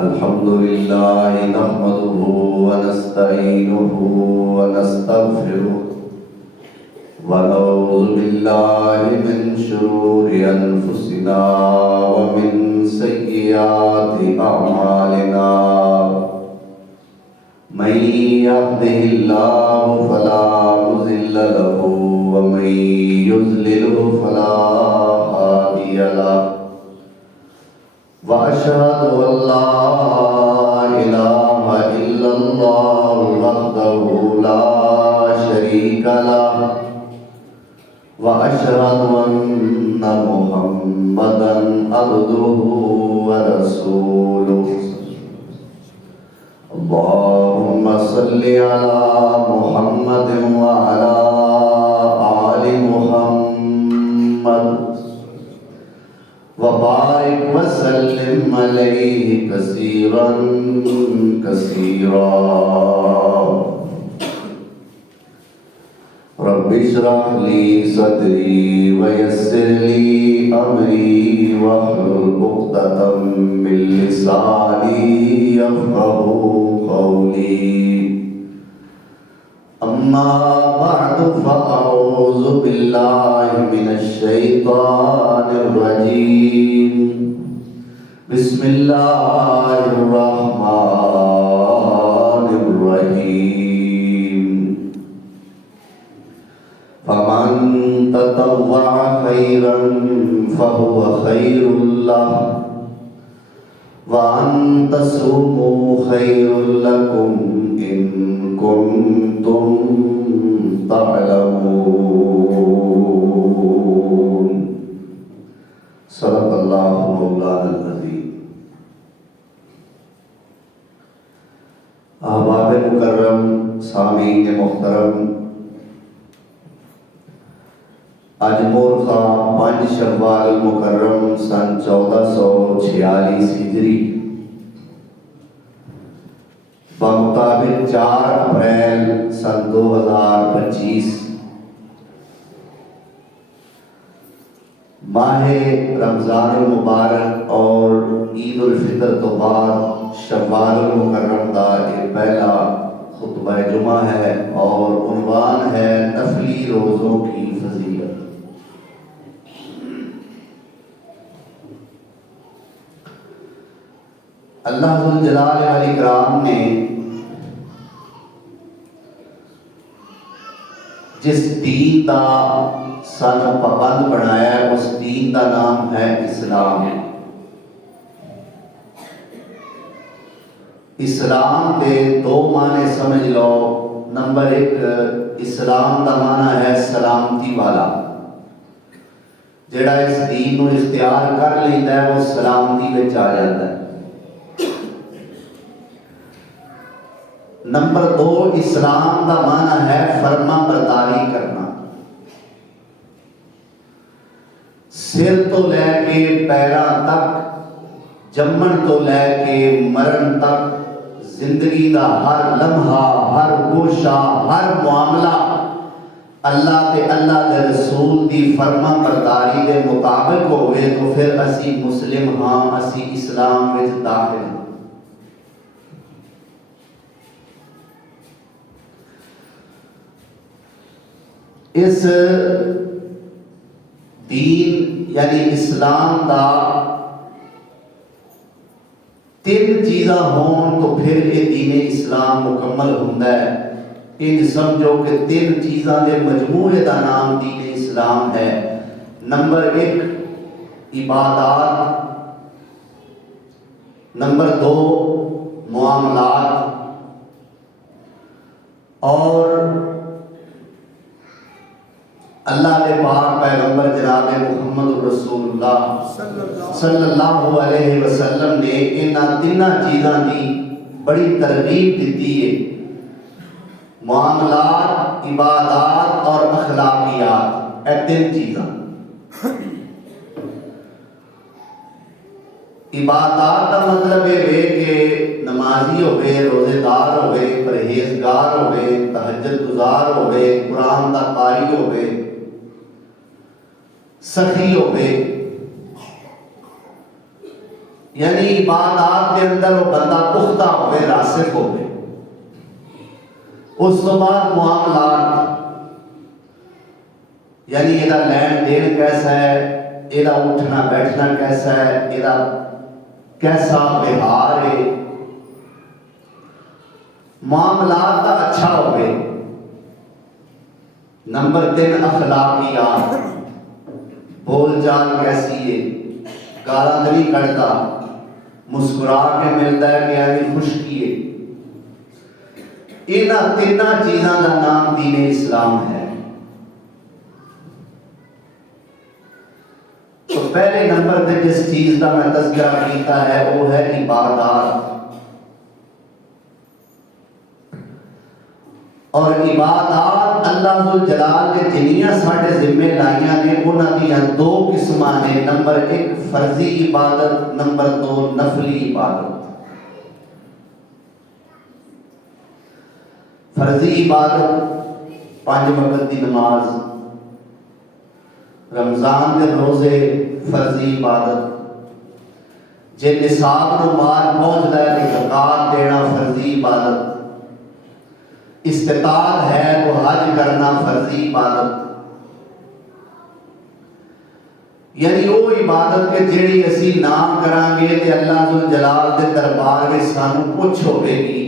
الحمد لله نحمده ونستعينه ونستغفره ونعوذ بالله من شرور أنفسنا ومن سيئات أعمالنا من يهده الله فلا مضل له ومن يضلل فلا هادي له وأشهد أن لا إله إلا الله وحده لا شريك له وأشهد أن محمدا عبده ورسوله اللهم صل على محمد وعلى آل محمد وبارك وسلم عليه كثيرا كثيرا رب اشرح لي صدري ويسر لي أمري واحلل عقدة من لساني يفقهوا قولي أما بعد فأعوذ بالله من الشيطان الرجيم بسم الله الرحمن الرحيم فمن تطوع خيرا فهو خير له وأن تصوموا خير لكم إن كنتم تعلمون صدق الله مولانا العظيم احباب مکرم سامعین محترم اج مورخہ 5 شوال المکرم سن 1446 ہجری بمطابق 4 اپریل سن 2025 ماہ رمضان المبارک اور عید الفطر تو بعد شوال المکرم کا یہ پہلا خطبہ جمعہ ہے اور عنوان ہے نفلی روزوں کی فضیلت۔ اللہ ذوالجلال والاکرام نے جس دین کا سانو پابند بنایا ہے اس دین کا نام ہے اسلام۔ اسلام کے 2 معنی سمجھ لو۔ نمبر 1 اسلام کا معنی ہے سلامتی والا، جڑا اس دین کو اختیار کر لیتا ہے وہ سلامتی میں آ جاتا ہے۔ نمبر 2 اسلام کا معنی ہے فرما برداری کرنا، سر تو لے کے پیراں تک، جمن تو لے کے مرن تک، زندگی دا ہر لمحہ، ہر گوشہ، ہر معاملہ اللہ تے اللہ دے رسول دی فرما برداری دے مطابق ہوئے تو پھر اسی مسلم ہاں، اسی اسلام وچ داخل ہاں۔ اس دین یعنی اسلام دا 3 چیزاں ہون تو پھر یہ دین اسلام مکمل ہوتا ہے۔ ان سمجھو کہ 3 چیزاں دے مجموعے دا نام دین اسلام ہے۔ نمبر 1 عبادات، نمبر 2 معاملات، اور اللہ کے پاک پیغمبر جناب محمد رسول اللہ صلی اللہ علیہ وسلم نے انہاں 3 چیزاں دی بڑی ترغیب دیتی ہے۔ معاملات، عبادات اور اخلاقیات، یہ 3 چیزاں۔ عبادات کا مطلب یہ ہے کہ نمازی ہوئے، روزے دار ہوئے، پرہیزگار ہوئے، تہجد گزار ہوئے، قرآن کا قاری ہوئے، سخی ہوئے۔ یعنی عبادات کے اندر وہ بندہ پختہ ہوئے، راسخ ہوئے۔ اس تو بعد معاملات، یعنی یہ لین دین کیسا ہے، یہ اٹھنا بیٹھنا کیسا ہے، یہ کیسا ویوہار ہے، معاملات کا اچھا ہوئے۔ نمبر 3 اخلاقیات، بول چال کیسی ہے، گالاں تو نہیں کڑتا، مسکرا کے ملتا ہے کہ ابھی خشکی ہے۔ انہاں تیناں چیزاں کا نام دین اسلام ہے۔ تو پہلے نمبر پہ جس چیز کا میں تذکرہ کیتا ہے وہ ہے عبادات، اور عبادات اللہ ذوالجلال نے جنیاں ساڈے ذمے لائیاں نے انہاں دیاں 2 قسماں نے۔ نمبر 1 فرضی عبادت، نمبر 2 نفلی عبادت۔ فرضی عبادت 5 وقت کی نماز، رمضان کے روزے فرضی عبادت، جے نصاب نو مال پہنچتا ہے تو زکات دینا فرضی عبادت، استطاعت ہے تو حج کرنا فرضی عبادت۔ یعنی وہ عبادت کے جیڑی اسی نام کران گے تے اللہ ذوالجلال دے دربار میں سانو پوچھ ہوے گی،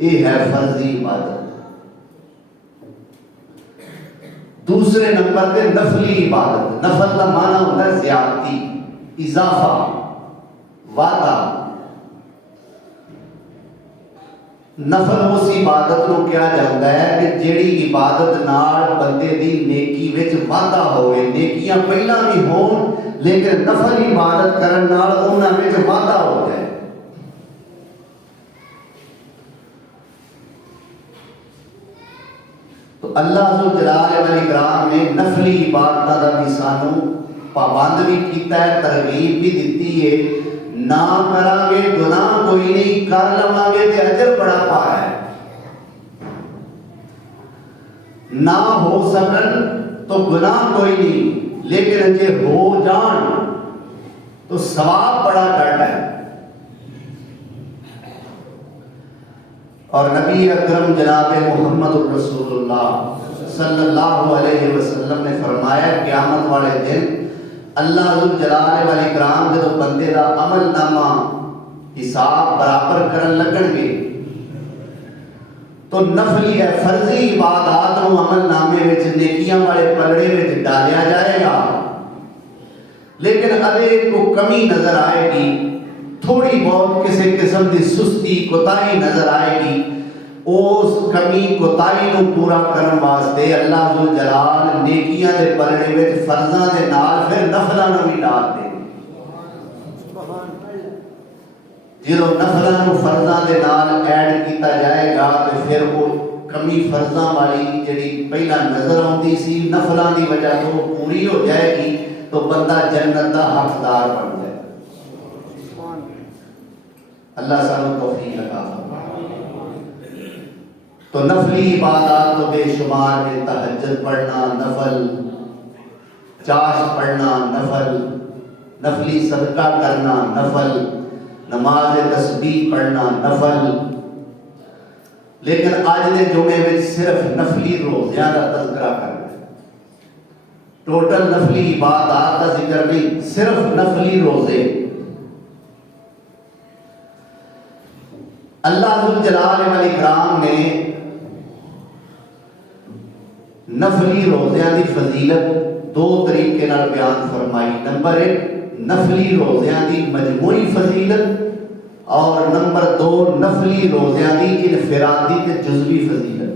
یہ ہے فرضی عبادت۔ دوسرے نمبر پہ نفلی عبادت۔ نفل کا معنی ہوتا ہے زیادتی، اضافہ، وعدہ۔ نفل اس عبادت کو کیا جاتا ہے کہ جیڑی عبادت نال بندے دی نیکی وچ وعدہ ہوئے، نیکیاں پہلا بھی ہون لیکن نفل عبادت کرن نال انہاں وچ وعدہ ہو جائے۔ تو اللہ ذوالجلال والاکرام نے نفلی عبادت کا بھی سانو پابند بھی کیتا ہے، ترغیب بھی دیتی ہے۔ نہ کریں گے گناہ کوئی نہیں، کر لواں گے تے اجر بڑا پا ہے۔ نہ ہو سکن تو گناہ کوئی نہیں، لیکن جے ہو جان تو ثواب بڑا گھٹ ہے۔ اور نبی اکرم جناب محمد الرسول اللہ صلی اللہ علیہ وسلم نے فرمایا قیامت والے دن اللہ ذوالجلال والاکرام جب بندے دا عمل نامہ حساب برابر کرن لگن گے تو نفلی ہے فرضی عبادات کو عمل نامے وچ نیکیاں والے پلڑے وچ ڈالیا جائے گا، لیکن ادے کو کمی نظر آئے گی، تھوڑی بہت کسی قسم کی سستی کوتاہی نظر آئے گی۔ اس کمی کوتاہی کو پورا کرن واسطے اللہ ذوالجلال نیکیاں دے پلڑے وچ فرضاں دے نال پھر نفلاں نوں بھی ڈال دے۔ جدوں نفلاں نوں فرضاں دے نال ایڈ کیتا جائے گا تو پھر وہ کمی فرضاں والی جڑی پہلا نظر آتی سی نفلاں دی وجہ تو پوری ہو جائے گی، تو بندہ جنت دا حقدار بن جائے۔ اللہ سانو توفیق عطا فرمائے۔ تو نفلی عبادات تو بے شمار ہے، تہجد پڑھنا نفل، چاش پڑھنا نفل، نفلی صدقہ کرنا نفل، نماز تسبیح پڑھنا نفل۔ لیکن آج دے جمعے میں صرف نفلی روزیاں کا تذکرہ کرنا ہے، ٹوٹل نفلی عبادات کا ذکر نہیں، صرف نفلی روزے۔ اللہ ذوالجلال والاکرام نے نفلی روزیاں دی فضیلت 2 طریقے نال بیان فرمائی۔ نمبر 1 نفلی روزیاں دی مجموعی فضیلت، اور نمبر 2 نفلی روزیاں دی انفرادی تے جزوی فضیلت۔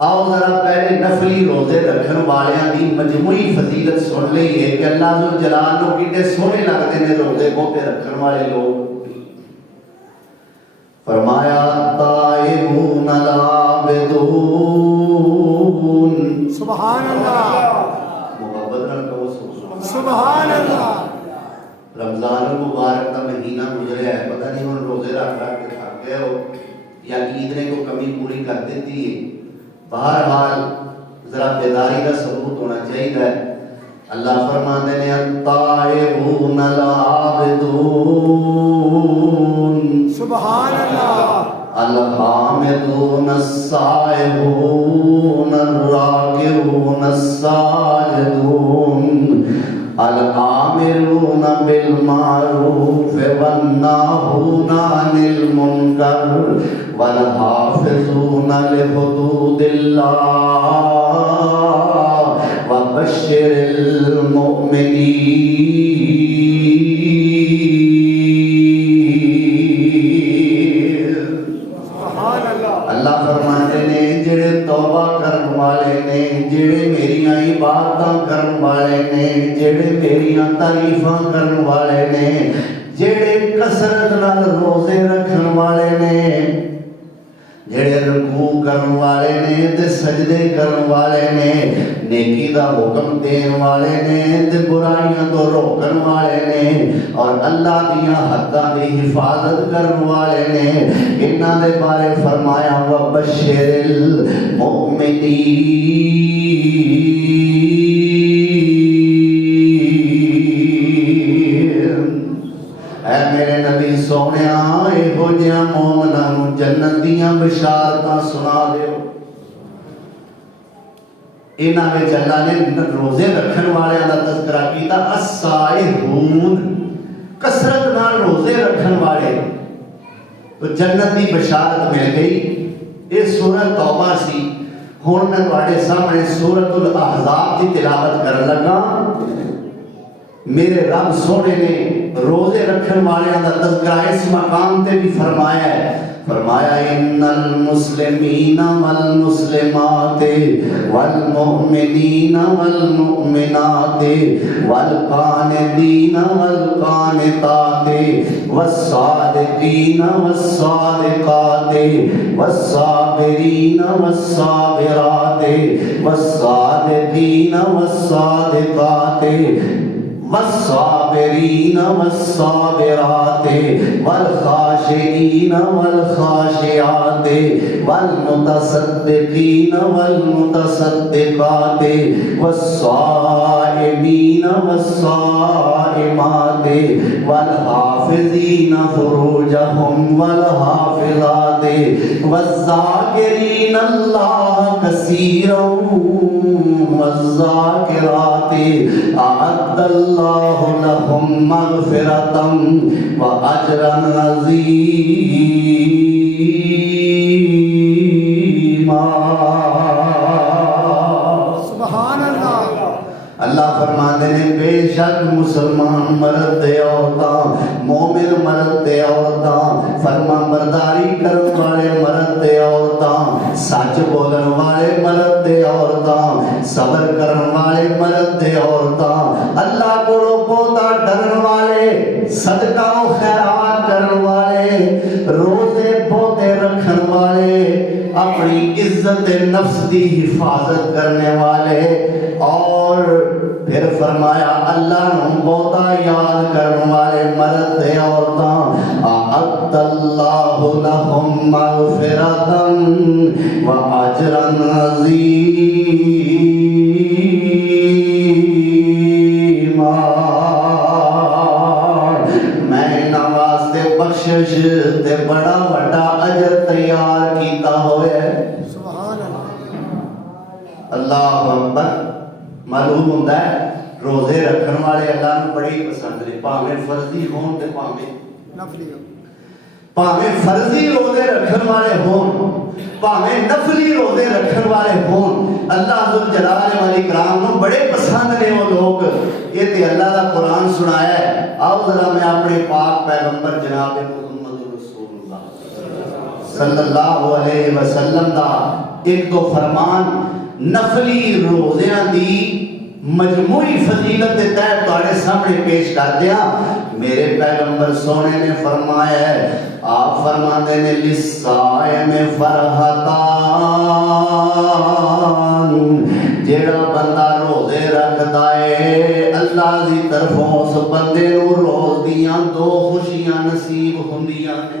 آؤ ذرا پہلے نفلی روزے رکھن والیاں دی مجموعی فضیلت سن لئیے کہ اللہ ذوالجلال نو کتنے سونے لگتے ہیں روزے بہتے رکھن والے لوگ۔ فرمایا تائبون العابدون، سبحان اللہ، محبت نال کہو سبحان اللہ۔ رمضان المبارک کا مہینہ گزریا ہے، پتہ نہیں ہن روزے رکھ رکھ کے تھک گئے ہو یا عید نے کو کمی پوری کر دیتی ہے۔ بہرحال ذرا بیداری کا ثبوت ہونا چاہیے۔ اللہ فرماتے ہیں الطائبون العابدون سبحان اللہ الحامدون السائحون الراکعون الساجدون الآمرون بالمعروف والناهون عن المنکر والحافظون لحدود اللہ وبشر المؤمنین۔ اللہ فرماتے نے جڑے توبہ کرن والے نے، جڑے میریاں عبادتاں کرن والے نے، جڑے میریاں تعریفاں کرن والے نے، جڑے کثرت نال روزے رکھن والے نے، جڑے رکوع کرن والے نے تے سجدے کرن والے نے، نیکی دا حکم دین والے نے تے برائیاں تو روکن والے نے، اور اللہ دیاں حداں دی حفاظت کرن والے نے، انہاں دے بارے فرمایا وبشر المؤمنین۔ اے میرے نبی سونیا ایہو جیاں مومناں نوں جنت دیاں بشارتاں سنا دیو۔ انہاں وچ اللہ نے روزے رکھن والےاں دا تذکرہ کیتا، السائحون، کثرت نال روزے رکھن والے، تو جنت دی بشارت مل گئی۔ یہ سورۃ توبہ سی۔ ہن میں تواڈے سامنے سورۃ الاحزاب دی تلاوت کرن لگا۔ میرے رب سونے نے روزے رکھن والےاں دا تذکرہ اس مقام تے بھی فرمایا ہے۔ فرمایا ان المسلمین والمسلمات والمؤمنین والمؤمنات والقانتین والقانتات والصادقین والصادقات والصابرین والصابرات والصادقین والصادقات والصابرین والصابرات والخاشعین والخاشعات والمتصدقین والمتصدقات والصائمین والصائمات والحافظین فروجہم والحافظات والذاکرین اللہ کثیرا والذاکرات اعد اللہ لهم مغفرة وأجرا عظیما۔ سبحان اللہ۔ اللہ فرماتے ہیں بے شک مسلمان مرد تے عورتاں، مومن مرد تے عورتاں، فرما برداری کرن والے مرد تے عورتاں، سچ بولن والے مرد تے عورتاں، صبر کرن والے مرد تے عورتاں، اللہ کولوں بہتا ڈرن والے، صدقہ و خیرات کرن والے، روزے بہتے رکھن والے، اپنی عزت نفس دی حفاظت کرنے والے، اور پھر فرمایا اللہ نوں بہتا یاد کرن والے مرد تے عورتاں، اعد اللہ لهم مغفرة واجرا عظیما۔ میں انہاں واسطے بخشش تے بڑا وڈا اجر تیار کیتا ہوئے۔ سبحان اللہ۔ اللہ اکبر۔ معلوم ہوتا ہے روزے رکھن والے اللہ نوں بڑی پسند نے، پاویں فرضی ہون تے پاویں فرضی روزے رکھن والے ہون، پاویں نفلی روزے رکھن والے ہون، اللہ ذوالجلال والاکرام نوں بڑے پسند نے وہ لوگ۔ یہ تے اللہ دا قرآن سنایا ہے۔ آؤ ذرا میں اپنے پاک پیغمبر جناب محمد رسول اللہ صلی اللہ علیہ وسلم دا ایک دو فرمان نفلی روزیاں دی مجموعی فضیلت دے تحت تواڈے سامنے پیش کر دیا۔ میرے پیغمبر سونے نے فرمایا ہے، آپ فرماتے ہیں للصائم فرحتان، جیڑا بندہ روزے رکھدا ہے اللہ دی طرفوں اس بندے نوں روز دیاں دو خوشیاں نصیب ہوندیاں نے۔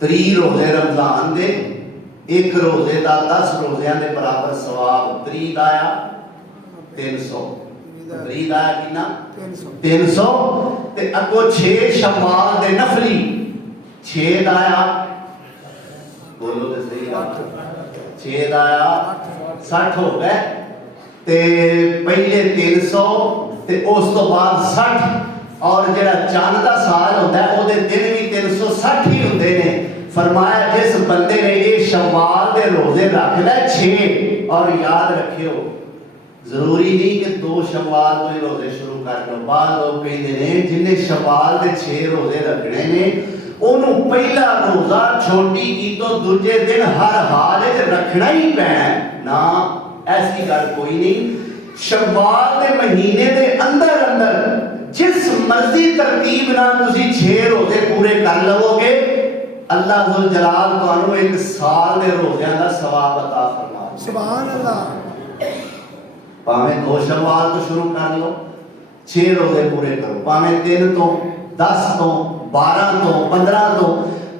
3 روزے رمضان دے، ایک روزے دا 10 روزیاں دے برابر ثواب، 3 دا آیا 300، 3 دا آیا کنا 300 تے اگو 6 شوال دے نفلی، 6 دا آیا بولو تے صحیح آ 6 دا آیا 60 ہو گئے تے پہلے 300 تے اس تو بعد 60 اور جڑا چاند دا سال ہوتا ہے او دے دن بھی 360 ہی ہوندے نے۔ فرمایا جس بندے نے یہ شوال دے روزے رکھ لے 6، اور یاد رکھیو ضروری نہیں کہ 2 شوال تو ہی روزے شروع کر لو، بعض لوگ کہتے ہیں جن نے شوال دے 6 روزے رکھنے نے انہوں پہلا روزہ چھوٹی کی تو دوجے دن ہر حال رکھنا ہی پینا ہے، نا ایسی گل کوئی نہیں۔ شوال دے مہینے دے اندر اندر جس مرضی ترتیب نہ تسی 6 روزے پورے کر لو گے، اللہ ذوالجلال تانوں ایک سال دے روزیاں دا ثواب عطا فرما دے۔ سبحان اللہ۔ پاویں 2 شوال تو شروع کر لو، 6 روزے پورے کرو، پاویں 3 تو 10 تو 12 تو 15 تو،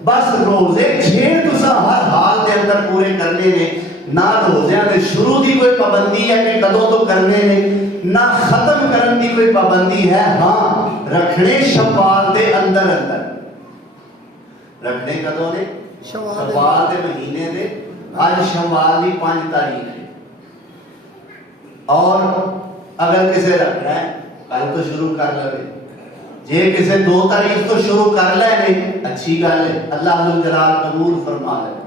بس روزے 6 تساں ہر حال دے اندر پورے کرنے نے، نہ روزیاں دے شروع دی کوئی پابندی ہے کہ کدوں تو کرنے نے، نہ ختم کرن دی کوئی پابندی ہے، ہاں رکھنے شوال دے اندر اندر، رکھنے کدوں نے شوال دے مہینے دے، آج شوال دی 5 تاریخ ہے، اور اگر کسے رکھنا ہے کل تو شروع کر لے، جے کسے 2 تاریخ تو شروع کر لے اچھی گل ہے، اللہ ذوالجلال قبول فرما لے۔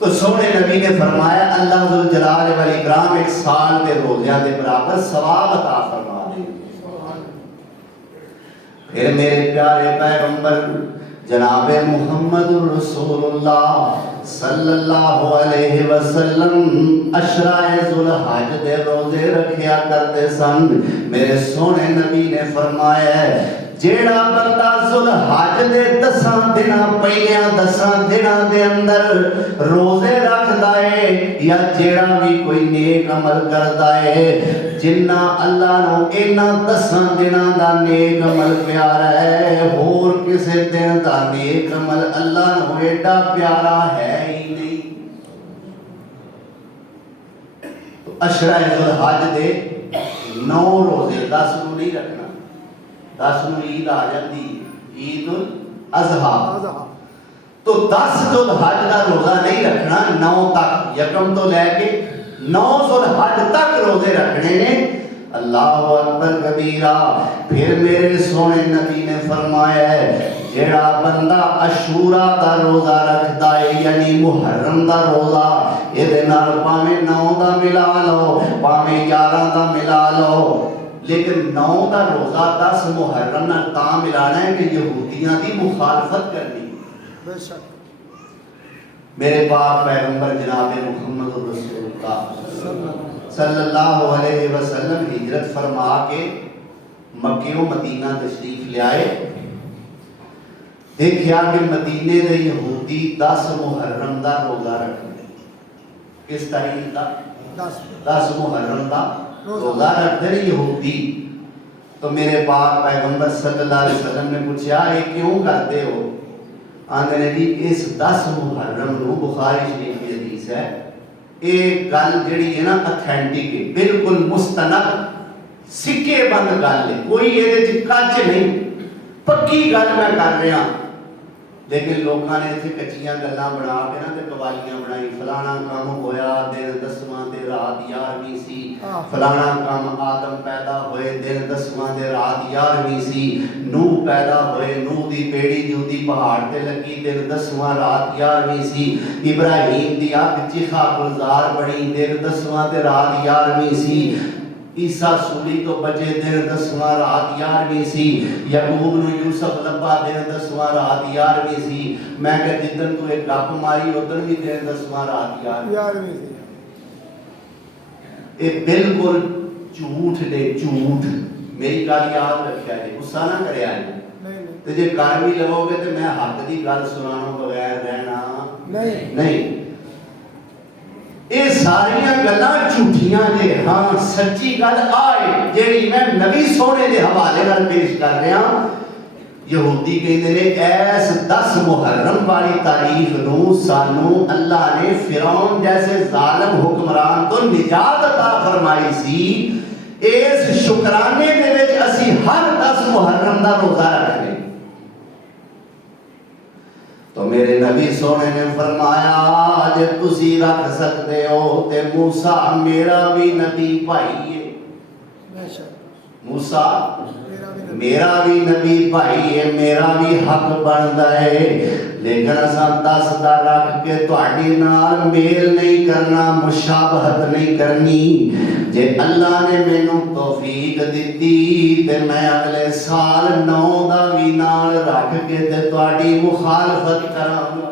تو سونے نبی نے فرمایا اللہ ذوالجلال والاکرام ایک سال دے روزیاں دے برابر ثواب عطا فرما دے۔ پھر میرے پیارے پیغمبر جناب محمد رسول اللہ صلی اللہ علیہ وسلم عشرہ ذوالحج دے روزے رکھیا کرتے سن۔ میرے سونے نبی نے فرمایا جیڑا بندہ ذوالحج دے 10 دناں پہلیاں 10 دناں دے اندر روزے رکھدا ہے، یا جیڑا بھی کوئی نیک عمل کردا ہے، جنہ اللہ نو انہاں 10 دناں دا نیک عمل پیارا ہے، ہور کسے دن دا نیک عمل اللہ نو ایڈا پیارا ہے ہی نہیں۔ تو عشرہ ذوالحج دے 9 روزے، 10 نو نہیں رکھنا، 10 نو عید آ جاتی، عید الاضحیٰ، تو 10 ذوالحج دا روزہ نہیں رکھنا، 9 تک، یکم تو لے کے 9 ذوالحج تک روزے رکھنے نے۔ اللہ اکبر کبیرہ۔ پھر میرے سونے نبی نے فرمایا ہے جیڑا بندہ عاشورہ دا روزہ رکھدا ہے، یعنی محرم دا روزہ، یہ نال پاویں 9 دا ملا لو، پاویں 11 دا ملا لو، لیکن 9 دا روزہ 10 محرم نہ تا ملانا ہے کہ یہودیاں دی مخالفت کرنی۔ بے شک میرے پاک پیغمبر جناب محمد رسول اللہ صلی اللہ علیہ وسلم ہجرت فرما کے مکہ و مدینہ تشریف لے آئے، دیکھیا کہ مدینے دے یہودی 10 محرم دا روزہ رکھتے، کس تاریخ دا 10 محرم دا روزہ رکھتے ہیں یہودی۔ تو میرے پاک پیغمبر صلی اللہ علیہ وسلم نے پوچھا یہ کیوں کرتے ہو؟ آندے نے جی اس 10 محرم نو، بخاری شریف کی حدیث ہے، ایک گل جڑی ہے نا اتھینٹک ہے، بالکل مستند سکے بند گل ہے، کوئی یہ کچ نہیں، پکی گل میں کر رہا، لیکن لوگوں نے اسے کچیاں گلاں بنا کے نا تے قوالیاں بنائی، فلانا کام ہویا دن 10واں تے رات 11ویں سی، فلانا کام آدم پیدا ہوئے دن 10واں تے رات 11ویں سی، نوح پیدا ہوئے نوح دی بیڑی جودی پہاڑ تے لگی دن 10واں رات 11ویں سی، ابراہیم دی اگ چیخا گلزار بنی دن 10واں تے رات 11ویں سی، عیسیٰ سولی تو بچے دن 10واں رات 11ویں سی، یعقوب نو یوسف لبا دن 10واں رات 11ویں سی، میں کہ جدن تو ایک گپ ماری ادھر بھی دن 10واں رات 11ویں سی۔ یہ بالکل جھوٹ نے، جھوٹ، میری گل یاد رکھیا جی، غصہ نہ کریا جی، تے جے کر بھی لو گے تے میں حق دی گل سنانوں بغیر رہنا نہیں۔ یہ ساریاں گلاں جھوٹیاں جے، ہاں سچی گل آئے جیڑی میں نبی سونے دے حوالے نال پیش کر رہا، یہودی کہتے ہیں ایس 10 محرم والی تاریخ نو سانو اللہ نے فرعون جیسے ظالم حکمران تو نجات عطا فرمائی سی، اس شکرانے دے وچ اسی ہر 10 محرم دا روزہ رکھنے۔ تو میرے نبی سونے نے فرمایا جے تسی رکھ سکتے ہو تے موسیٰ میرا بھی نبی بھائی ہے، بے شک موسیٰ میرا بھی نبی بھائی ہے، میرا بھی حق بنتا ہے، لیکن اساں 10 دا رکھ کے تہاڈے نال میل نہیں کرنا، مشابہت نہیں کرنی۔ جے اللہ نے مینوں توفیق دتی تے میں اگلے سال 9 دا بھی نال رکھ کے تے تہاڈی مخالفت کراں گا۔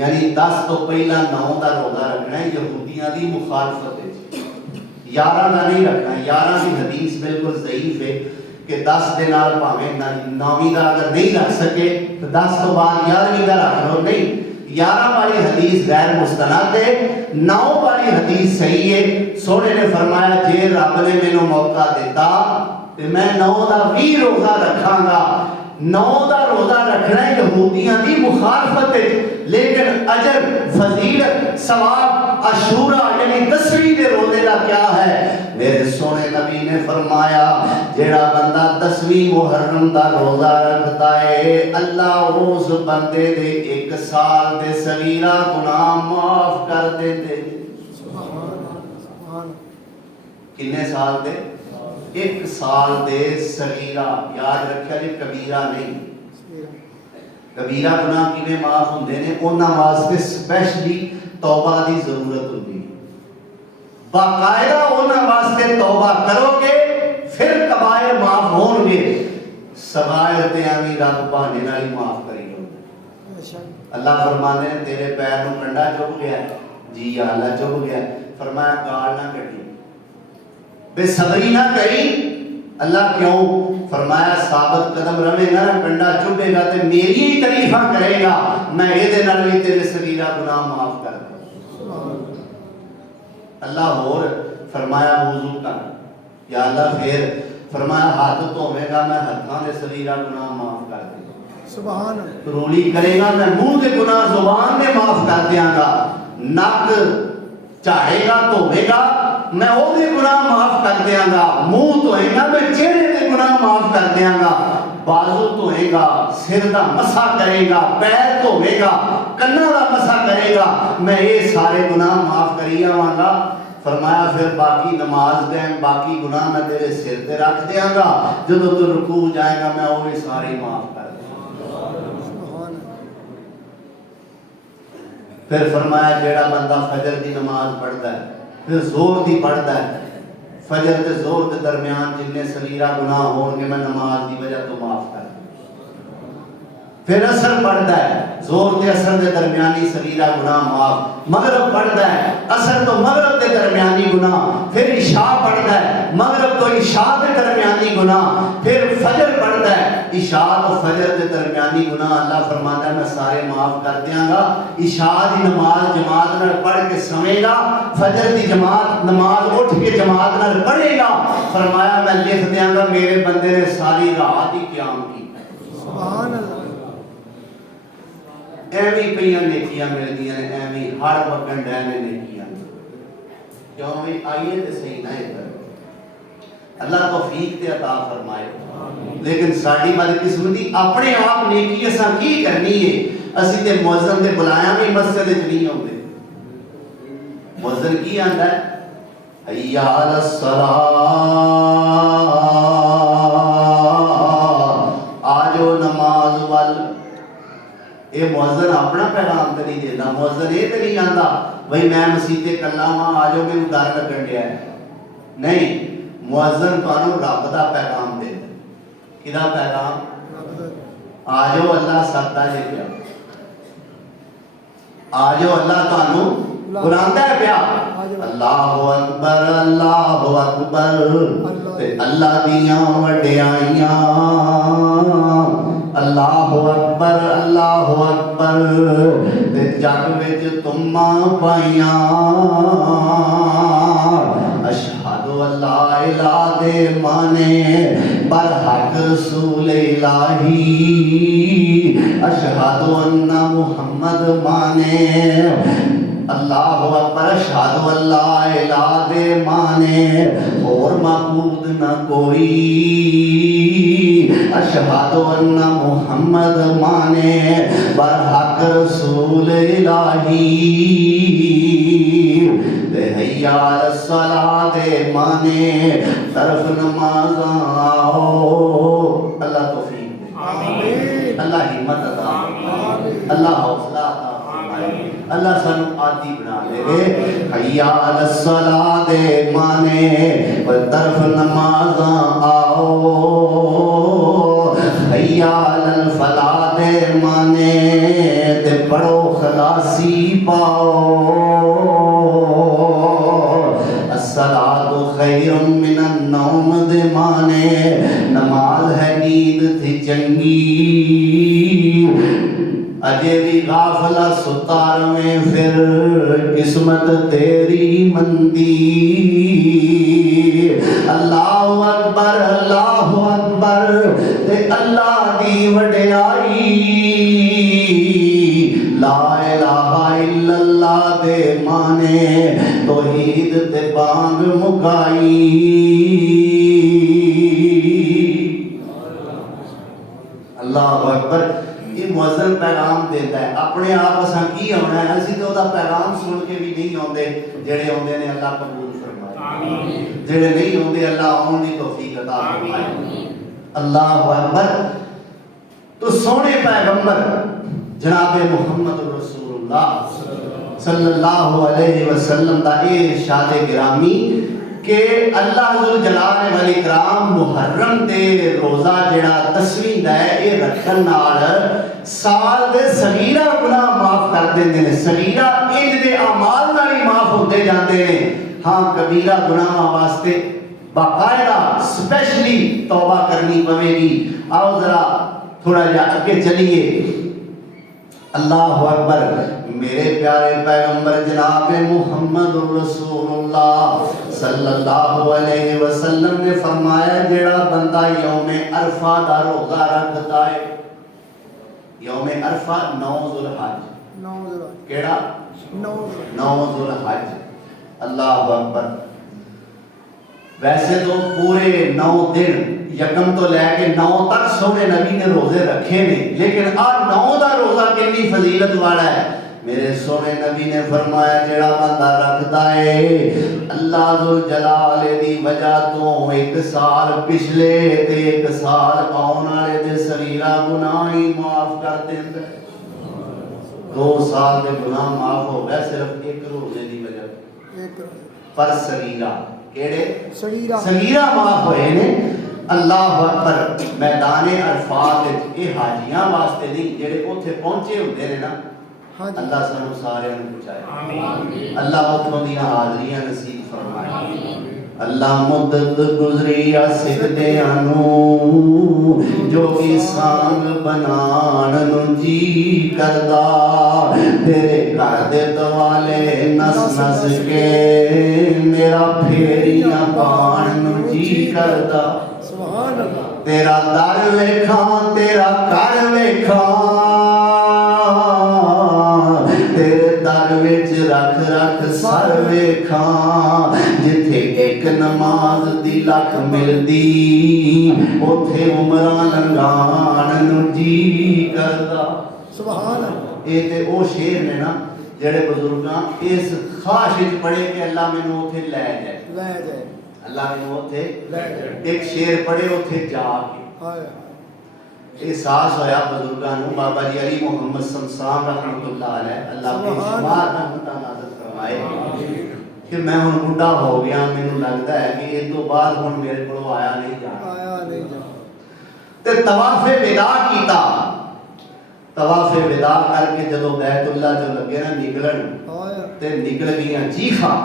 یعنی 10 تو پہلا 9 دا روزہ رکھنا ہے یہودیاں دی مخالفت ہے، 11 دا نہیں رکھنا ہے۔ 11 کی حدیث بالکل ضعیف ہے کہ 10 دے نال پاویں 9ویں دا اگر نہیں رکھ سکے تو 10 تو بعد 11ویں دا رکھ لو، نہیں 11 والی حدیث غیر مستند ہے، 9 والی حدیث صحیح ہے۔ سونے نے فرمایا جے رب نے مینوں موقع دیتا تے میں 9 دا بھی روزہ رکھاں گا۔ 9 دا روزہ رکھنا ہے یہودیاں دی مخالفت ہے، لیکن اجر فضیلت ثواب عاشورہ یعنی 10ویں دے روزے دا کیا ہے؟ میرے سونے نبی نے فرمایا جیڑا بندہ 10ویں محرم دا روزہ رکھتا ہے اللہ اس بندے دے 1 سال دے صغیرہ گناہ معاف کر دیتے۔ کتنے سال دے؟ 1 سال دے صغیرہ، یاد رکھیا جی کبیرہ نہیں، کبیرہ گناہ کیویں معاف ہوندے نے؟ انہاں واسطے سپیشلی توبہ دی ضرورت ہوندی ہے، باقاعدہ انہاں واسطے توبہ کرو گے پھر کبائر معاف ہون گے، صغائر تے ایویں رب بہانے نال ہی معاف کری جاندے۔ اللہ فرماندے نے تیرے پیر نوں کنڈا چبھ گیا، جی یا اللہ چبھ گیا، فرمایا گال نہ کٹی، بے صبری نہ کری۔ اللہ کیوں؟ فرمایا ثابت قدم رہے گا نا، کنڈا چبھے گا تے میری ہی تعریفاں کرے گا، میں یہ نال بھی تیرے صغیرہ گناہ معاف کر دوں۔ اللہ اور فرمایا وضو کر، یا اللہ پھر فرمایا ہاتھ دھوے گا میں ہاتھاں دے صغیرہ گناہ معاف کر دوں۔ سبحان اللہ۔ رولی کرے گا میں منہ دے گناہ زبان دے معاف کر دیاں گا، نک چاہے گا دھوے گا میں او دے گناہ معاف کر دیاں گا، منہ دھوئے گا میں چہرے دے گناہ معاف کر دیاں گا، بازو دھوئے گا، سر دا مسح کرے گا، پیر دھوئے گا، کناں دا مسح کرے گا، میں یہ سارے گناہ معاف کری آواں گا۔ فرمایا پھر باقی نماز دیں باقی گناہ میں تیرے سر تے رکھ دیاں گا، جدو تو رکوع جائے گا میں وہ بھی سارے معاف کر دیں گا۔ پھر فرمایا جیڑا بندہ فجر دی نماز پڑھتا ہے پھر زور دی پڑھتا ہے، فجر تے زور دے درمیان جننے صغیرہ گناہ ہون گے میں نماز دی وجہ تو معاف کر دوں۔ پھر عصر پڑھتا ہے، زور تے عصر دے درمیانی صغیرہ گناہ معاف، مغرب پڑھتا ہے، عصر تو مغرب دے درمیانی گناہ، پھر عشاء پڑھتا ہے، مغرب تو عشاء دے درمیانی گناہ، پھر فجر پڑھتا ہے، عشاء تو فجر دے درمیانی گناہ اللہ فرماتا ہے میں سارے معاف کر دیاں گا۔ عشاء دی نماز جماعت نال پڑھ کے سمے گا، فجر دی جماعت نماز اٹھ کے جماعت نال پڑھے گا، فرمایا میں لکھ دیاں گا میرے بندے نے ساری رات ہی قیام کی۔ سبحان اللہ۔ ایویں پئیاں نیکیاں ملدیاں نے، ایویں ہڑ پکن ڈے نے نیکیاں، کیوں بھی آئیے تے صحیح نہ ادھر، اللہ توفیق تے عطا فرمائے۔ لیکن ساڈی بدقسمتی اپنے آپ نیکی اساں کی کرنی ہے، اسی تے مؤذن دے بلایا بھی مسجد وچ نہیں ہوندے۔ مؤذن کی آندا ہے حی علی الصلاۃ، آجو نماز وال۔ اے مؤذن اپنا پیغام تے نہیں دیندا، مؤذن یہ تے نہیں آندا بھئی میں مسیح تے کلا ہاں آجو مینوں ڈر لگن ڈیا ہے، نہیں، مؤذن تانوں رب دا پیغام دیندا۔ کدا پیغام؟ آجو اللہ سکتا جے پیا، آجو اللہ تانوں بلاندا ہے پیا، اللہ اکبر اللہ اکبر، تے اللہ دیاں وڈیائیاں، اللہ اکبر تے جگ وچ تماں پائیاں، اشہد اللہ الہ دے مانے برحق رسول الہی اشہد ان محمد مانے اللہ اکبر اشہد اللہ الہ دے مانے اور معبود نہ کوئی اشہد ان محمد مانے برحق رسول الہی حی علی الصلاۃ دے مانے طرف نماز آؤ اللہ توفیق دے آمین اللہ ہمت عطا آمین اللہ حوصلہ عطا فرمائے اللہ سانو عادی بنا دے حی علی الصلاۃ دے مانے طرف نماز آؤ حی علی الفلاح دے مانے تے پڑھو خلاصی پاؤ الصلاۃ خیر من النوم دے مانے نماز ہے نیند تھی چنگی اجے بھی غافلہ ستار میں پھر قسمت تیری مندی اللہ اکبر تے اللہ دی وڈیائی لا الہ الا اللہ دے مانے توحید تے بانگ مکائی اللہ اکبر یہ مؤذن پیغام دیتا ہے اپنے آپ اساں کی ہونا ہے اسی تو دا پیغام سن کے بھی نہیں ہوندے جڑے ہوندے نے اللہ قبول فرمائے آمین جڑے نہیں ہوندے اللہ اون دی توفیق عطا فرمائے اللہ اکبر تو سونے پیغمبر جناب محمد رسول اللہ صلی اللہ علیہ وسلم دا اے ارشاد گرامی کہ اللہ ذوالجلال والاکرام محرم دے روزہ جڑا تصویر ہے اے رکھن نال سال دے صغیرہ گناہ معاف کر دیندے نے صغیرہ ان دے اعمال نال ہی معاف ہوتے جاندے نے ہاں کبیرہ گناہ واسطے باقاعدہ اسپیشلی توبہ کرنی پوے گی آؤ ذرا تھوڑا جا اگے چلیے اللہ اکبر میرے پیارے پیغمبر جناب محمد رسول اللہ صلی اللہ علیہ وسلم نے فرمایا جڑا بندہ یوم عرفہ دا روزہ رکھتا ہے یوم عرفہ 9 ذوالحج کیڑا 9 ذوالحج اللہ اکبر ویسے تو پورے 9 دن یکم تو لے کے 9 تک سونے نبی نے روزے رکھے نے لیکن آ 9 دا روزہ کتنی فضیلت والا ہے میرے سونے نبی نے فرمایا جڑا بندہ رکھتا ہے اللہ ذوالجلال دی وجہ تو 1 سال پچھلے تے 1 سال آن والے دے صغیرہ گناہ ہی معاف کر دیندا 2 سال دے گناہ معاف ہو گئے صرف 1 روزے دی وجہ پر صغیرہ کیڑے صغیرہ معاف ہوئے نے اللہ اکبر میدان عرفات یہ حاجیاں واسطے نہیں جڑے اوتھے پہنچے ہوندے نے نا اللہ سانو سارے نوں پہنچائے اللہ اوتھوں دی حاضریاں نصیب فرمائے اللہ مدت گزری سکدیاں نوں جو کی سانگ بنان نوں جی کردا تیرے گھر دے دوالے نس نس کے میرا پھیریاں پان نوں جی کردا سبحان اللہ تیرا در ویکھاں تیرا گھر ویکھاں تیرے در وچ رکھ رکھ سر ویکھاں جتھے ایک نماز دی لکھ ملدی اوتھے عمراں لنگان نوں جی کردا سبحان اللہ اے تے او شعر نے نا جڑے بزرگاں اس خواہش وچ پڑھے کہ اللہ مینوں اوتھے لے جائے اللہ نے اوتھے ایک شعر پڑھے اوتھے جا کے احساس ہویا بزرگاں نوں بابا جی علی محمد سمسام رحمۃ اللہ علیہ اللہ کے شمار رحمت نازل فرمائے کہ میں ہن بڈھا ہو گیا مینوں لگدا ہے کہ اس تو بعد ہن میرے کولوں آیا نہیں جانا تے طواف وداع کیتا طواف وداع کر کے جدوں بیت اللہ جو لگے نا نکلن تے نکل گیاں چیخاں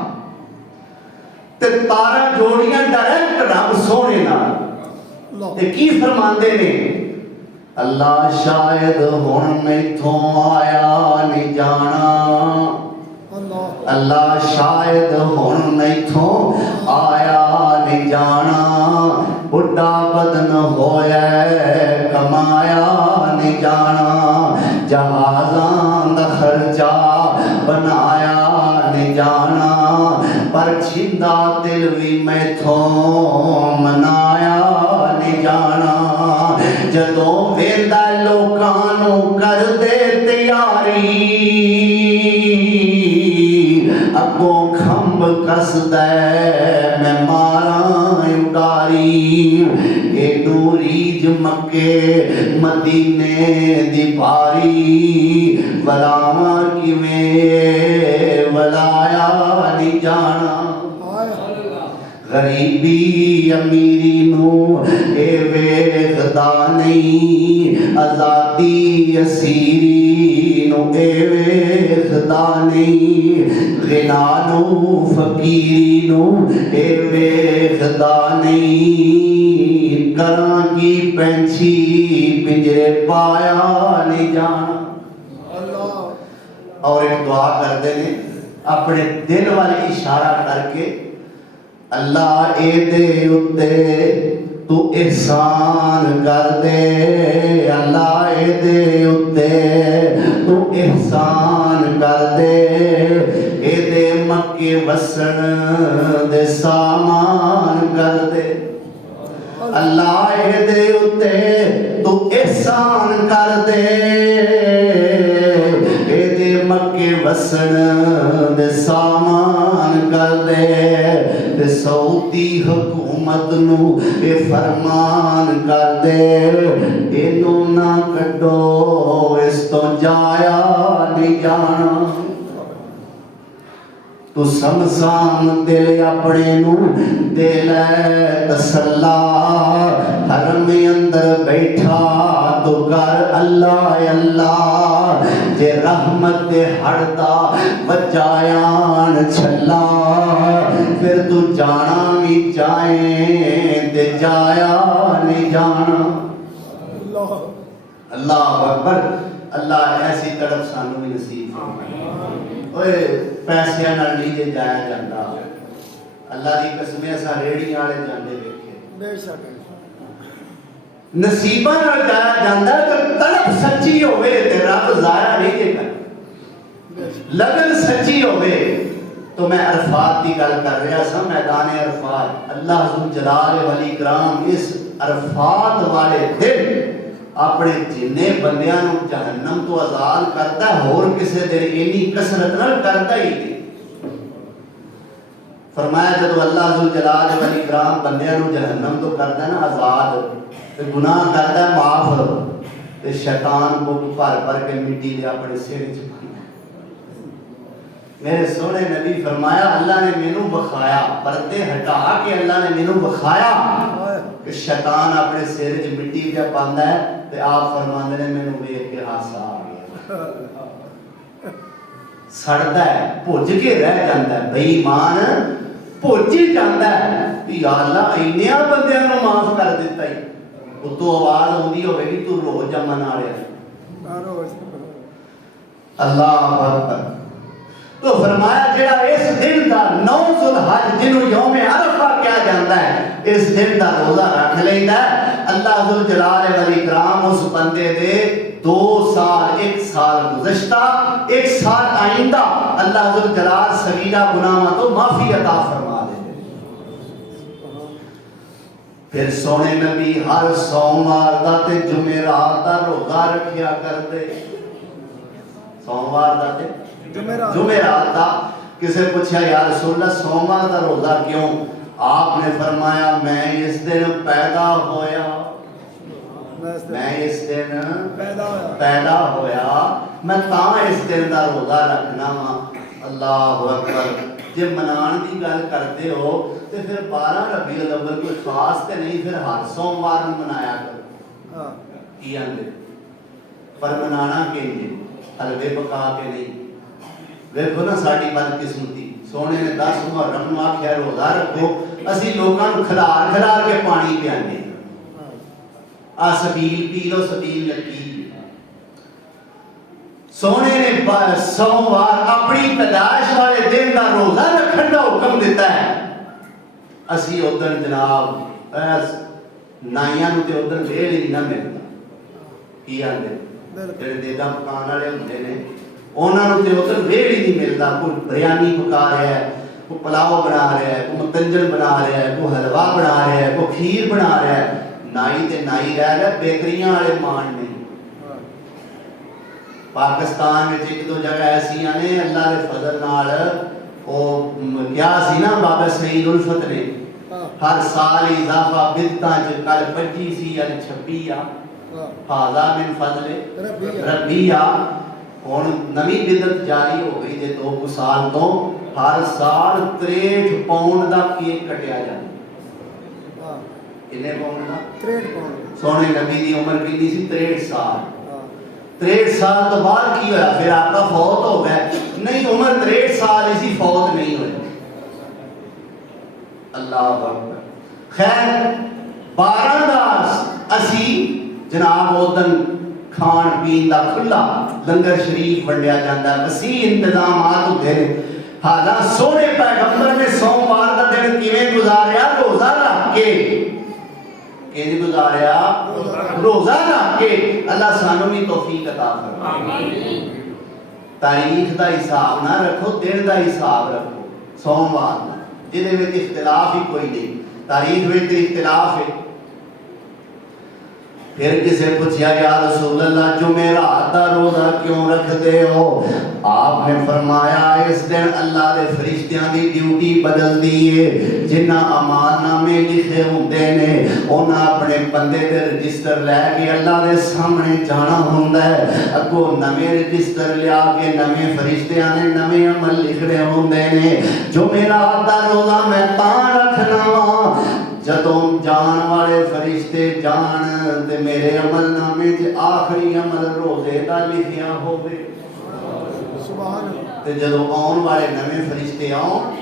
تے تارا جوڑیاں ڈائریکٹ رب سونے نال تے کی فرماندے نے اللہ شاید ہن میتھوں آیا نہیں جانا اللہ شاید ہن میتھوں آیا نہیں نہیں جانا بڑھا بدن ہویا کمایا نہیں جانا جہازاں دا خرچہ بنایا نہیں جانا پر چھندا دل بھی میتھوں منایا نہیں جانا جدوں ویندا لوکاں نوں کر دے تیاری اگوں کھمب کس دے میں ماراں اڈاری اے ریج مکے مدینے دی باری ولاواں کیویں ولایا نہیں جانا غریبی امیری نو اے ویکھدا نہیں آزادی اسیری نو اے ویکھدا نہیں غنا نو فقیری نو اے ویکھدا نہیں کراں کی پینچھی پنجرے پایا نہیں جانا اور ایک دعا کرتے ہیں اپنے دل والے اشارہ کر کے اللہ اے دے اتے تو احسان کر دے اللہ اے دے اتے تو احسان کر دے اے دے مکے وسن دے سامان کر دے اللہ اے دے اتے تو احسان کر دے اے دے مکے وسن دے سامان کر دے تے سعودی حکومت نو اے فرمان کر دے اینو نہ کڈو اس تو جایا نہیں جانا تو سمسام دل اپنے نو دل تسلا حرم اندر بیٹھا تو کر اللہ اللہ جے رحمت دے ہڑدا بچایان چھلا پھر تو جانا بھی چاہیں تے جایا نہیں جانا اللہ اکبر اللہ ایسی طرف سانو بھی نصیب اوئے پیسے نال نہیں جے جایا جاندا اللہ دی قسم ایسا ریڑی والے جاندے ویکھے بے شک نصیباں نال جایا جاندا تے طلب سچی ہوے تے رب ضائع نہیں جے کر لگن سچی ہوے تو میں عرفات کی گل کر رہا سا میدان عرفات اللہ ذو جلال ولی کرام اس عرفات والے دن اپنے جنے بندیاں نو جہنم تو آزاد کرتا ہے اور کسے دن اینی کثرت نال کرتا ہی نہیں فرمایا جب اللہ ذو جلال ولی کرام بندیاں نو جہنم تو کرتا ہے نا آزاد تے گناہ کرتا ہے معاف تے شیطان کو بھر بھر کے مٹی دے اپنے سر وچ میرے سونے نبی فرمایا اللہ نے مینوں بخایا پردے ہٹا کے اللہ نے مینوں بخایا کہ شیطان اپنے سر وچ مٹی جا پاندا ہے تے آپ فرماندے نے مینوں ویکھ کے ہاسا آ گیا سڑدا ہے بھج کے رہ جاندا ہے بے ایمان بھج ہی جاندا ہے کہ یا اللہ اینیاں بندیاں نوں معاف کر دتا ہی اتوں آواز آندی ہوے گی تو رو جمن والے اللہ اکبر تو فرمایا جڑا اس دن دا 9 ذوالحج جنوں یوم عرفہ کیا جاندا ہے اس دن دا روزہ رکھ لیندا ہے اللہ ذو جلال ولی کرام اس بندے دے 2 سال 1 سال گزشتہ 1 سال آئندہ اللہ ذو جلال صغیرہ گناہاں تو معافی عطا فرما دے پھر سونے نبی ہر سوموار دا تے جمعرات دا روزہ رکھیا کرتے سوموار دا تے جمعرات دا کسے پوچھا یا رسول اللہ سوموار دا روزہ کیوں آپ نے فرمایا میں اس دن پیدا ہویا میں اس دن پیدا ہویا میں تاں اس دن دا روزہ رکھنا وا اللہ اکبر جے منان دی گل کرتے ہو تے پھر 12 ربیع الاول کوئی خاص تے نہیں پھر ہر سوموار نوں منایا کرو کی آندے پر منانا کینجے حلوے پکا کے نہیں ویکھو نا ساڈی بدقسمتی سونے نے 10 محرم نوں آکھیا روزہ رکھو اسی لوکاں نوں کھلار کھلار کے پانی پیاندے آ سبیل پی لو سبیل لکی سونے نے سوموار اپنی پیدائش والے دن کا روزہ رکھنے کا حکم دیتا ہے اسی ادھر جناب نائیاں نو تے ادھر ویل ہی نہ ملتا کی آندے جڑے دیگا پکان والے ہوندے نے انہاں نو تے ادھر ویل ہی نہیں ملتا کوئی بریانی پکا رہا ہے کوئی پلاؤ بنا رہا ہے کوئی متنجن بنا رہا ہے کوئی حلوہ بنا رہا ہے کوئی کھیر بنا رہا ہے نائی تے نائی رہ گئے بیکریاں والے مان نہیں پاکستان میں ایک دو جگہ ایسی نے اللہ کے فضل نال او کیا سی نا بابا سعید الفت نے ہر سال اضافہ بدتاں چ کل 25 سی ال 26 ہاذا من فضل ربی ہن نویں بدت جاری ہو گئی تے 2 سال تو ہر سال 63 پاؤنڈ دا کیک کٹیا جاندا کنے پاؤنڈ دا 63 پاؤنڈ سونے نبی دی عمر کتنی سی 63 سال 63 سال تو بعد کی ہوا پھر آپ کا فوت ہو گئے نہیں عمر 63 سال اسی فوت نہیں ہوئے اللہ اکبر خیر 12 دا اسی جناب ادن کھان پین دا کھلا لنگر شریف ونڈیا جاتا ہے وسیع انتظامات ہوتے ہیں حالانکہ سونے پیغمبر نے سوموار کا دن کیویں گزاریا روزہ رکھ کے کیسے گزاریا روزہ رکھ کے اللہ سانو بھی توفیق عطا فرمائے تاریخ دا حساب نہ رکھو دن دا حساب رکھو سوموار دا جہدے وچ اختلاف ہی کوئی نہیں تاریخ وچ اختلاف ہے پھر کسے پوچھا یا رسول اللہ جمعرات دا روزہ کیوں رکھتے ہو آپ نے فرمایا اس دن اللہ دے فرشتیاں دی ڈیوٹی بدل دی ہے جنہ امان نامے لکھے ہوندے نے انہاں اپنے بندے دے رجسٹر لے کے اللہ دے سامنے جانا ہوندا ہے اگوں نویں رجسٹر لیا کے نویں فرشتیاں نے نویں عمل لکھنے ہوندے نے جمعرات دا روزہ میں تاں رکھنا وا جدوں جان والے فرشتے جان تے میرے عمل نامے چ آخری عمل روزے دا لکھیا ہوے سبحان اللہ تے جدوں آن والے نویں فرشتے آن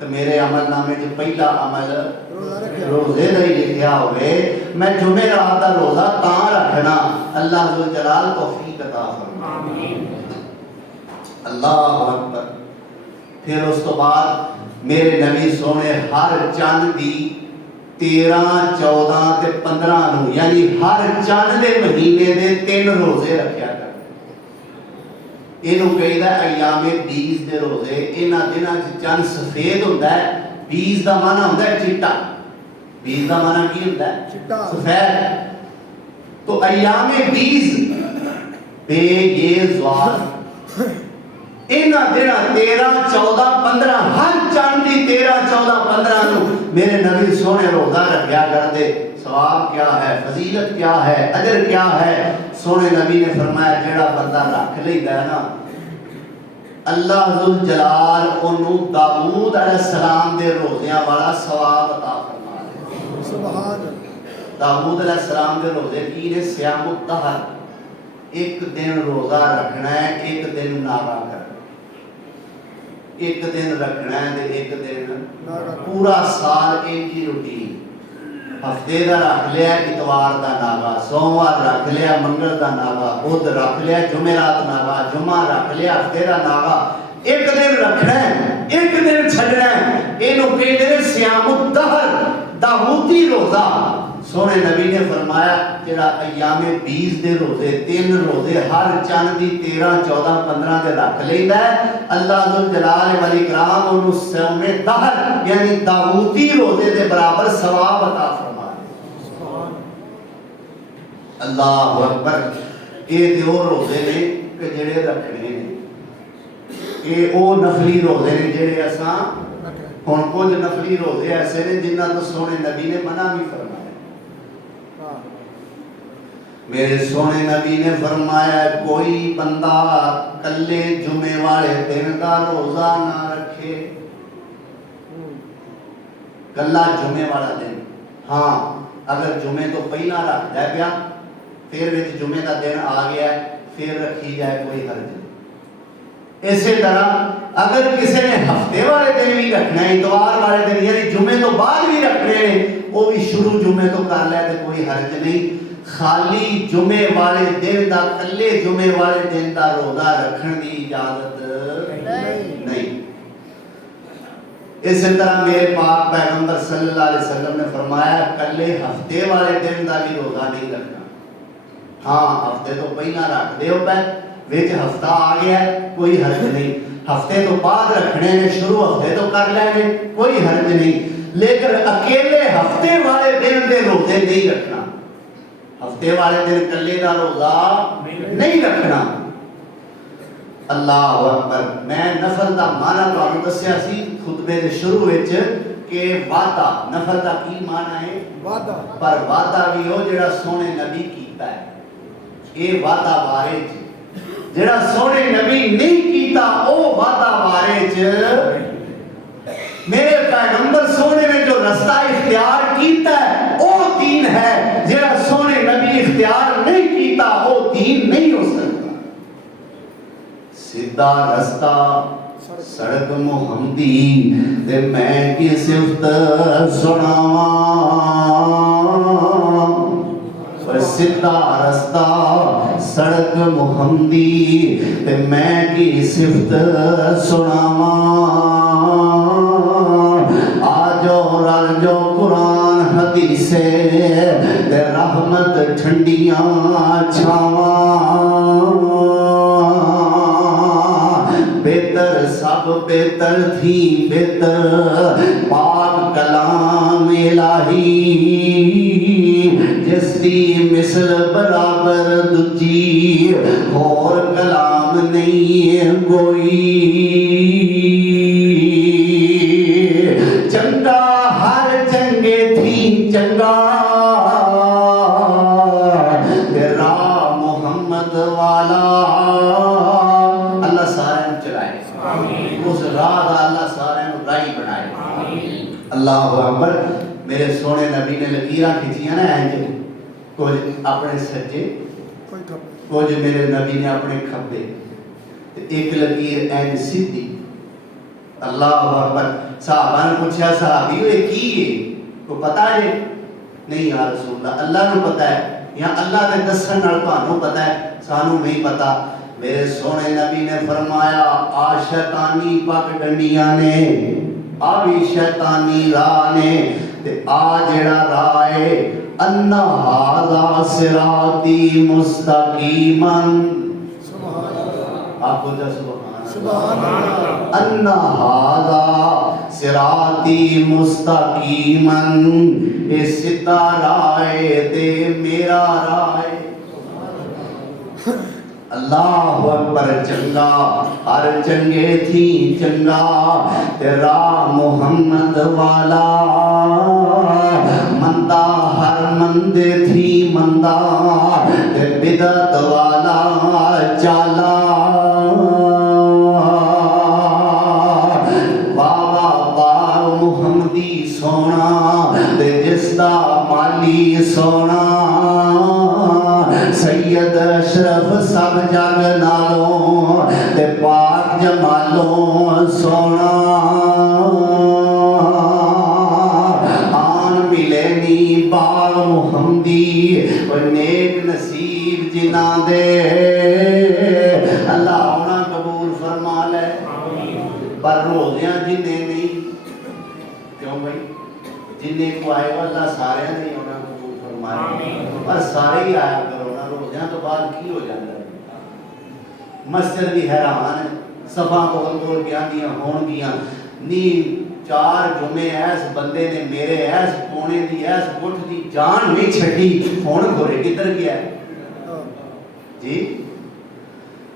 تے میرے عمل نامے چ پہلا عمل روزے دا ہی لکھیا ہوے میں جمعرات دا روزہ تاں رکھنا اللہ ذو جلال توفیق عطا فرمائے آمین اللہ اکبر پھر اس تو بعد میرے نبی سونے ہر چاند دی 13 14 تے 15 نو یعنی ہر چاند دے مہینے دے 3 روزے رکھیا کر اینو کہیدا ایام 20 دے روزے انہاں دناں وچ چاند سفید ہوندا ہے 20 دا معنی ہوندا ہے چٹا 20 دا معنی کی ہوندا ہے چٹا سفید تو ایام 20 بے یہ زوال انہاں دناں 13 14 15 ہر چاند دی 13 14 15 نو میرے نبی سونے روزہ رکھیا کرتے ثواب کیا ہے فضیلت کیا ہے اجر کیا ہے سونے نبی نے فرمایا جیڑا بندہ رکھ لیندا ہے نا اللہ ذو جلال اونوں داؤد علیہ السلام دے روزیاں والا ثواب عطا فرما دے سبحان اللہ داؤد علیہ السلام دے روزے کی نے صیام الدہر ایک دن روزہ رکھنا ہے ایک دن ناغا کرنا ایک دن رکھنا ہے تے ایک دن پورا سال ایک ہی روٹین ہفتے دا رکھ لیا اتوار دا ناغا سوموار رکھ لیا منگل دا ناغا بدھ رکھ لیا جمعرات ناغا جمعہ رکھ لیا ہفتے دا ناغا ایک دن رکھنا ہے ایک دن چھڈنا ہے اینو کہندے نے صیام الدہر داؤدی روزہ سونے نبی نے فرمایا جڑا ایام 20 دے روزے 3 روزے ہر چاند دی 13 14 15 دے رکھ لیندا ہے اللہ ذو جلال والاکرام اونوں صوم دہر یعنی داؤدی روزے دے برابر ثواب عطا فرمائے سبحان اللہ اکبر یہ تے او روزے نے کہ جڑے رکھنے نے یہ او نفلی روزے نے جڑے اساں ہن کچھ نفلی روزے ایسے نے جنہاں تو سونے نبی نے منع بھی فرمایا میرے سونے نبی نے فرمایا کوئی بندہ کلے جمعے والے دن کا روزہ نہ رکھے کلا جمعے والا دن ہاں اگر جمعے تو پہلا رکھ جائے پیا پھر وچ جمعے کا دن آ گیا ہے پھر رکھی جائے کوئی حرج نہیں اسی طرح اگر کسی نے ہفتے والے دن بھی رکھنا ہے اتوار والے دن یعنی جمعے تو بعد بھی رکھنے ہیں وہ بھی شروع جمعے تو کر لے تو کوئی حرج نہیں خالی جمعے والے دن دا کلے جمعے والے دن دا روزہ رکھن دی اجازت نہیں اسی طرح میرے پاک پیغمبر صلی اللہ علیہ وسلم نے فرمایا کلے ہفتے والے دن کا بھی روزہ نہیں رکھنا. ہاں ہفتے تو پہلا رکھ دیو پہ وچ ہفتہ آ گیا ہے کوئی حرج نہیں, ہفتے تو بعد رکھنے نے شروع ہفتے تو کر لینے کوئی حرج نہیں, لیکن اکیلے ہفتے والے دن دے روزے نہیں رکھنا. ہفتے والے دن کلے کا روزہ نہیں رکھنا. اللہ اکبر. میں نفل دا معنی تانوں دسیا سی خطبے دے شروع وچ کہ وعدہ, نفل دا کی معنی ہے وعدہ, پر وعدہ بھی ہو جڑا سونے نبی کیتا ہے. یہ وعدہ بارے جڑا سونے نبی نہیں کیتا او وعدہ بارے میرے پیغمبر سونے نے جو رستہ اختیار کیتا ہے او دین ہے. جڑا سونے نبی اختیار نہیں کیتا او دین نہیں ہو سکتا. سیدھا رستہ سڑک محمدی تے میں کی صفت سناواں. سیدھا رستہ سڑک محمدی تے میں کی صفت سناواں. آجو رل جو قرآن حدیثے تے رحمت ٹھنڈیاں چھاواں. بہتر سب بہتر تھی بہتر پاک کلام الہی, جس دی مثل برابر دجی اور کلام نہیں کوئی. چنگا ہر چنگے تھی چنگا تیرا محمد والا. اللہ سارے چلائے اس راہ دا اللہ سارے راہی بنائے. اللہ اکبر. میرے سونے نبی نے لکیراں کھچیاں نا اینج, کچھ اپنے سجے کچھ میرے نبی نے اپنے کھبے, ایک لکیر اینج سیدھی. اللہ اکبر. صحابہ نے پوچھا صحابی یہ کی ہے کو پتہ ہے؟ نہیں یا رسول اللہ, اللہ نے پتہ ہے یا اللہ کے دسن نال تانوں پتہ ہے, سانوں نہیں پتہ. میرے سونے نبی نے فرمایا آ شیطانی پگ ڈنڈیاں نے, آ بھی شیطانی راہ نے, تے آ جڑا راہ ہے ان ھذا صراطی مستقیما. آپ کو جا سبحان اللہ. ان ھذا صراطی مستقیما, اے سیدھا راہ ہے تے میرا راہ ہے. اللہ اکبر. چنگا ہر چنگے تھی چنگا تیرا محمد والا. مندہ ہر مندے تھی مندہ تے بدعت والا چالا. بابا با محمدی سونا تے جس دا مالی سونا. سید اشرف سب جگ نالوں تے پاک جمالوں سونا. آن ملے نی باغ محمدی و نیک نصیب جناں دے. اللہ ہونا قبول فرما لے. پر روزیاں جنہیں نہیں, کیوں بھائی جنہیں کو آئے گا اللہ سارے نہیں ہونا قبول فرمائے, پر سارے ہی آیا کرو. روزیاں تو بعد کی ہو جاتا ہے. مسجد بھی حیران ہے, صفاں بول بول کے آندیاں ہون گیاں نی 4 جمعے ایس بندے نے میرے ایس کونے دی ایس گٹھ دی جان نہیں چھڈی. ہون گھورے کدھر گیا ہے جی؟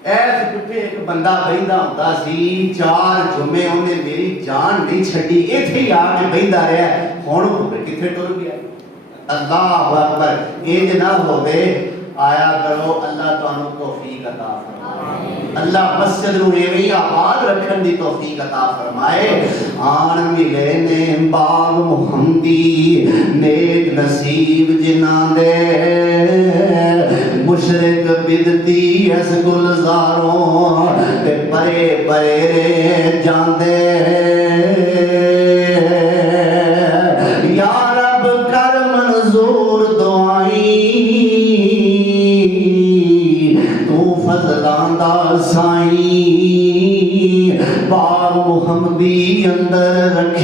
ایس گٹھے ایک بندہ بہندا ہوندا سی 4 جمعے انہیں میری جان نہیں چھڈی, ایتھے ہی آ کے بہندا رہیا. ہون گھورے کتھے ٹر گیا؟ اللہ اکبر. انج نہ ہوے آیا کرو. اللہ تانوں توفیق عطا فرمائے. اللہ مسجد نو ایویں آباد رکھن دی توفیق عطا فرمائے. آن ملے نے باغ محمدی نیک نصیب جناں دے. مشرک بدتی اس گلزاروں تے پرے پرے جاندے. یا رب کر منظور دعائیں تو فضلان دا سائیں. باغ محمدی اندر رکھے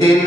3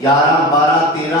11 12 13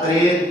3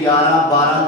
11 12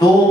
2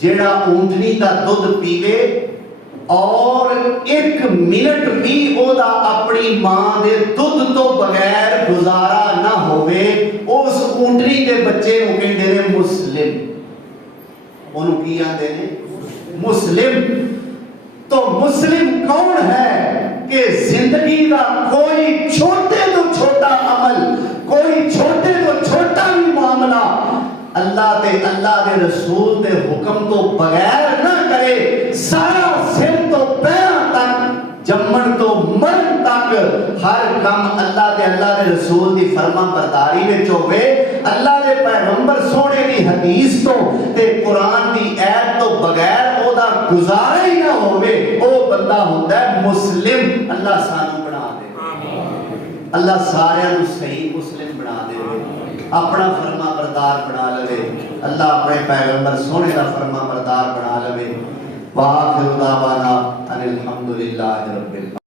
جیڑا اونٹنی دا دودھ پیوے اور ایک منٹ بھی او دا اپنی ماں دے دودھ تو بغیر گزارا نہ ہوئے، اس اونٹنی دے بچے نو کہندے نے مسلم. انہوں کی آتے ہیں مسلم. تو مسلم کون ہے کہ زندگی کا کوئی چھوٹے تو چھوٹا عمل، کوئی چھوٹے تو چھوٹا بھی معاملہ اللہ دے رسول دے حکم تو بغیر نہ کرے، سارا سر تو پیروں تک جمن تو مرن تک ہر کام اللہ دے رسول دی فرما برداری وچ ہوے، اللہ دے پیغمبر سونے دی حدیث تو تے قرآن دی ایت تو بغیر او دا گزارا ہی نہ ہوے، او بندہ ہوندا ہے مسلم. اللہ سانو بنا دے، اللہ سارے نو صحیح مسلم بنا دے، اپنا فرما بردار بنا لے، اللہ اپنے پیغمبر سونے دا فرما بردار بنا لے. وآخر دعوانا ان الحمدللہ رب العالمین.